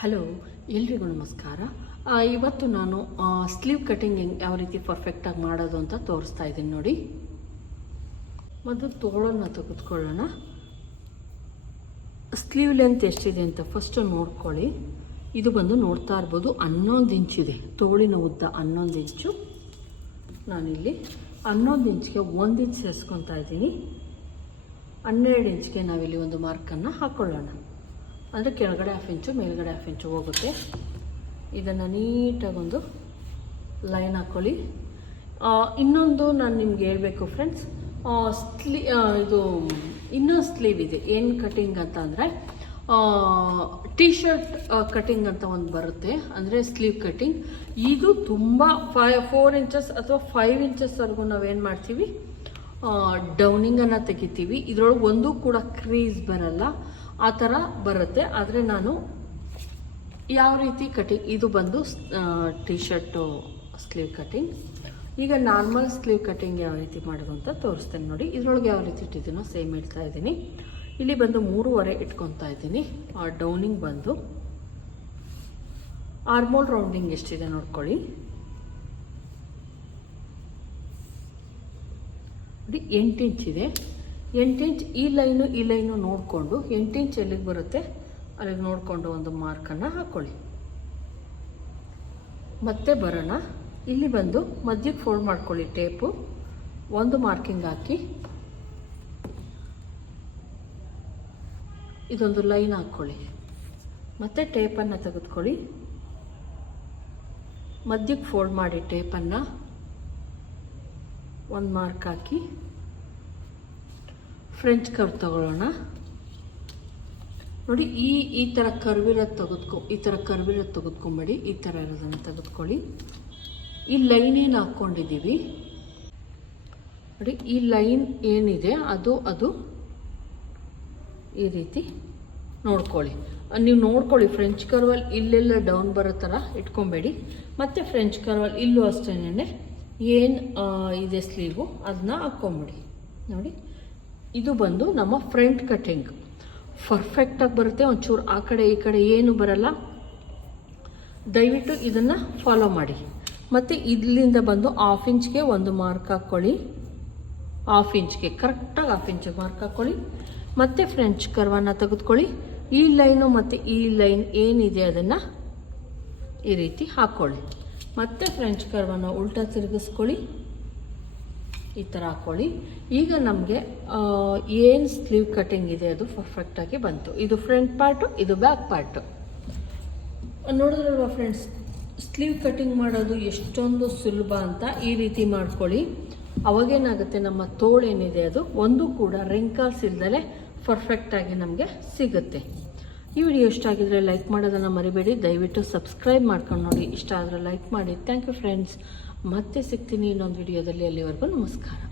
Hello, ಎಲ್ರಿಗೂ ನಮಸ್ಕಾರ. ಇವತ್ತು ನಾನು ಸ್ಲೀವ್ ಕಟಿಂಗ್ ಹೆಂಗೆ, ಯಾವ ರೀತಿ ಪರ್ಫೆಕ್ಟಾಗಿ ಮಾಡೋದು ಅಂತ ತೋರಿಸ್ತಾ ಇದ್ದೀನಿ ನೋಡಿ. ಮೊದಲು ತೋಳನ್ನು ತೆಗೆದುಕೊಳ್ಳೋಣ. ಸ್ಲೀವ್ ಲೆಂತ್ ಎಷ್ಟಿದೆ ಅಂತ ಫಸ್ಟು ನೋಡ್ಕೊಳ್ಳಿ. ಇದು ಬಂದು ನೋಡ್ತಾ ಇರ್ಬೋದು, ಹನ್ನೊಂದು ಇಂಚಿದೆ ತೋಳಿನ ಉದ್ದ ಹನ್ನೊಂದು ಇಂಚು ನಾನಿಲ್ಲಿ ಹನ್ನೊಂದು ಇಂಚ್ಗೆ ಒಂದು ಇಂಚ್ ಸೇರಿಸ್ಕೊತಾ ಇದ್ದೀನಿ. ಹನ್ನೆರಡು ಇಂಚ್ಗೆ ನಾವಿಲ್ಲಿ ಒಂದು ಮಾರ್ಕನ್ನು ಹಾಕ್ಕೊಳ್ಳೋಣ ಅಂದರೆ ಕೆಳಗಡೆ ಹಾಫ್ ಇಂಚು ಮೇಲ್ಗಡೆ ಹಾಫ್ ಇಂಚು ಹೋಗುತ್ತೆ. ಇದನ್ನು ನೀಟಾಗೊಂದು ಲೈನ್ ಹಾಕ್ಕೊಳ್ಳಿ ಇನ್ನೊಂದು ನಾನು ನಿಮ್ಗೆ ಹೇಳಬೇಕು ಫ್ರೆಂಡ್ಸ್ ಸ್ಲೀ ಇದು ಇನ್ನೊಂದು ಸ್ಲೀವ್ ಇದೆ. ಏನು ಕಟಿಂಗ್ ಅಂತ ಅಂದರೆ ಟಿ ಶರ್ಟ್ ಕಟಿಂಗ್ ಅಂತ ಒಂದು ಬರುತ್ತೆ. ಅಂದರೆ ಸ್ಲೀವ್ ಕಟಿಂಗ್ ಇದು ತುಂಬ ಫೈ ಫೋರ್ ಇಂಚಸ್ ಅಥವಾ ಫೈವ್ ಇಂಚಸ್ವರೆಗೂ ನಾವೇನು ಮಾಡ್ತೀವಿ? ಡೌನಿಂಗನ್ನು ತೆಗಿತೀವಿ. ಇದರೊಳಗೆ ಒಂದು ಕೂಡ ಕ್ರೀಸ್ ಬರಲ್ಲ. ಆ ಥರ ಬರುತ್ತೆ. ಆದರೆ ನಾನು ಯಾವ ರೀತಿ ಕಟಿಂಗ್ ಇದು ಬಂದು ಟಿ ಶರ್ಟು ಸ್ಲೀವ್ ಕಟಿಂಗ್ ಈಗ ನಾರ್ಮಲ್ ಸ್ಲೀವ್ ಕಟಿಂಗ್ ಯಾವ ರೀತಿ ಮಾಡೋದು ಅಂತ ತೋರಿಸ್ತೇನೆ ನೋಡಿ. ಇದರೊಳಗೆ ಯಾವ ರೀತಿ ಇಟ್ಟಿದ್ದೀನೋ ಸೇಮ್ ಇಡ್ತಾ ಇದ್ದೀನಿ. ಇಲ್ಲಿ ಬಂದು ಮೂರುವರೆ ಇಟ್ಕೊತಾ ಇದ್ದೀನಿ. ಡೌನಿಂಗ್ ಬಂದು ಆರ್ಮೋಲ್ ರೌಂಡಿಂಗ್ ಎಷ್ಟಿದೆ ನೋಡ್ಕೊಳ್ಳಿ. ನೋಡಿ ಎಂಟು ಇಂಚ್ ಇದೆ ಎಂಟು ಇಂಚ್ ಈ ಲೈನು ಈ ಲೈನು ನೋಡಿಕೊಂಡು ಇಂಚ್ ಎಲ್ಲಿಗೆ ಬರುತ್ತೆ? ಅಲ್ಲಿಗೆ ನೋಡಿಕೊಂಡು ಒಂದು ಮಾರ್ಕನ್ನು ಹಾಕ್ಕೊಳ್ಳಿ ಮತ್ತೆ ಬರೋಣ. ಇಲ್ಲಿ ಬಂದು ಮಧ್ಯಕ್ಕೆ ಫೋಲ್ಡ್ ಮಾಡ್ಕೊಳ್ಳಿ ಟೇಪು ಒಂದು ಮಾರ್ಕಿಂಗ್ ಹಾಕಿ. ಇದೊಂದು ಲೈನ್ ಹಾಕ್ಕೊಳ್ಳಿ. ಮತ್ತೆ ಟೇಪನ್ನು ತೆಗೆದುಕೊಳ್ಳಿ. ಮಧ್ಯಕ್ಕೆ ಫೋಲ್ಡ್ ಮಾಡಿ ಟೇಪನ್ನು ಒಂದು ಮಾರ್ಕ್ ಹಾಕಿ. ಫ್ರೆಂಚ್ ಕರ್ವ್ ತಗೊಳ್ಳೋಣ. ನೋಡಿ, ಈ ಈ ಥರ ಕರ್ವಿರೋದು ತೆಗೆದುಕೊ, ಈ ಥರ ಕರ್ವಿರೋದು ತೆಗೆದುಕೊಂಬೇಡಿ. ಈ ಥರ ಇರೋದನ್ನು ತೆಗೆದುಕೊಳ್ಳಿ. ಈ ಲೈನ್ ಏನು ಹಾಕ್ಕೊಂಡಿದ್ದೀವಿ? ನೋಡಿ, ಈ ಲೈನ್ ಏನಿದೆ, ಅದು ಅದು ಈ ರೀತಿ ನೋಡ್ಕೊಳ್ಳಿ. ನೀವು ನೋಡ್ಕೊಳ್ಳಿ ಫ್ರೆಂಚ್ ಕರ್ವಲ್ ಇಲ್ಲೆಲ್ಲ ಡೌನ್ ಬರೋ ಥರ ಇಟ್ಕೊಬೇಡಿ. ಮತ್ತು ಫ್ರೆಂಚ್ ಕರ್ವಲ್ ಇಲ್ಲೂ ಅಷ್ಟೇನೆ, ಏನು ಇದೆ ಸ್ಲೀವು ಅದನ್ನ ಹಾಕ್ಕೊಂಬಿಡಿ. ನೋಡಿ. ಇದು ಬಂದು ನಮ್ಮ ಫ್ರಂಟ್ ಕಟಿಂಗ್. ಪರ್ಫೆಕ್ಟಾಗಿ ಬರುತ್ತೆ, ಒಂಚೂರು ಆ ಕಡೆ ಈ ಕಡೆ ಏನು ಬರಲ್ಲ. ದಯವಿಟ್ಟು ಇದನ್ನು ಫಾಲೋ ಮಾಡಿ. ಮತ್ತು ಇಲ್ಲಿಂದ ಬಂದು ಹಾಫ್ ಇಂಚ್ಗೆ ಒಂದು ಮಾರ್ಕ್ ಹಾಕ್ಕೊಳ್ಳಿ ಹಾಫ್ ಇಂಚ್ಗೆ ಕರೆಕ್ಟಾಗಿ ಹಾಫ್ ಇಂಚಿಗೆ ಮಾರ್ಕ್ ಹಾಕ್ಕೊಳ್ಳಿ ಮತ್ತೆ ಫ್ರೆಂಚ್ ಕರ್ವನ್ನ ತೆಗೆದುಕೊಳ್ಳಿ. ಈ ಲೈನು ಮತ್ತು ಈ ಲೈನ್ ಏನಿದೆ ಅದನ್ನು ಈ ರೀತಿ ಹಾಕ್ಕೊಳ್ಳಿ ಮತ್ತೆ ಫ್ರೆಂಚ್ ಕರ್ವನ್ನ ಉಲ್ಟಾ ತಿರುಗಿಸ್ಕೊಳ್ಳಿ. ಈ ಥರ ಹಾಕ್ಕೊಳ್ಳಿ ಈಗ ನಮಗೆ ಏನು ಸ್ಲೀವ್ ಕಟಿಂಗ್ ಇದೆ ಅದು ಪರ್ಫೆಕ್ಟಾಗಿ ಬಂತು. ಇದು ಫ್ರಂಟ್ ಪಾರ್ಟು ಇದು ಬ್ಯಾಕ್ ಪಾರ್ಟು ನೋಡಿದ್ರಲ್ವ ಫ್ರೆಂಡ್ಸ್ ಸ್ಲೀವ್ ಕಟ್ಟಿಂಗ್ ಮಾಡೋದು ಎಷ್ಟೊಂದು ಸುಲಭ ಅಂತ ಈ ರೀತಿ ಮಾಡ್ಕೊಳ್ಳಿ. ಅವಾಗೇನಾಗುತ್ತೆ, ನಮ್ಮ ತೋಳೇನಿದೆ ಅದು, ಒಂದು ಕೂಡ ರಿಂಕಲ್ಸ್ ಇಲ್ದಲೆ ಪರ್ಫೆಕ್ಟಾಗಿ ನಮಗೆ ಸಿಗುತ್ತೆ. ಈ ವಿಡಿಯೋ ಇಷ್ಟ ಆಗಿದ್ರೆ ಲೈಕ್ ಮಾಡೋದನ್ನು ಮರಿಬೇಡಿ. ದಯವಿಟ್ಟು ಸಬ್ಸ್ಕ್ರೈಬ್ ಮಾಡ್ಕೊಂಡು ನೋಡಿ. ಇಷ್ಟ ಆದರೆ ಲೈಕ್ ಮಾಡಿ. ಥ್ಯಾಂಕ್ ಯು ಫ್ರೆಂಡ್ಸ್ ಮತ್ತೆ ಸಿಗ್ತೀನಿ ಇನ್ನೊಂದು ವಿಡಿಯೋದಲ್ಲಿ ಅಲ್ಲಿವರೆಗೂ ನಮಸ್ಕಾರ.